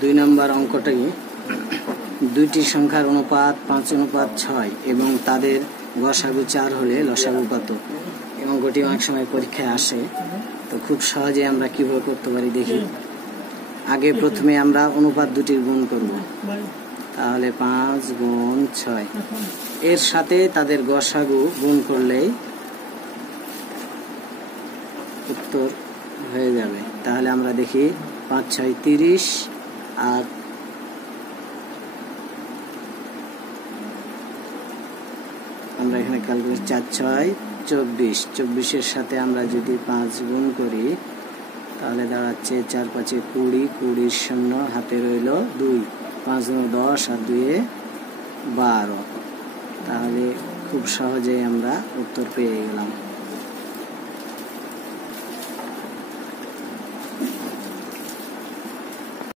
2 নম্বর অঙ্কটি দুইটি সংখ্যার অনুপাত 5:6 এবং তাদের গসাগু 4 হলে লসাগু কত। এই অঙ্কটি অনেক সময় পরীক্ষায় আসে, তো খুব সহজে আমরা কিভাবে করতে পারি দেখি। আগে প্রথমে আমরা অনুপাত দুটির গুণ করব, তাহলে 5 গুণ 6 এর সাথে তাদের গসাগু গুণ করলেই উত্তর হয়ে যাবে। তাহলে আমরা দেখি 5 6 30 আর আমরা এখানে ক্যালকুলেট 4 6 24 24 সাথে আমরা যদি 5 গুণ করি তাহলে দাঁড়াচ্ছে 4 5 20 20 শূন্য হাতে রইল 2, 5 10 আর 2 12। তাহলে খুব সহজেই আমরা উত্তর পেয়ে গেলাম।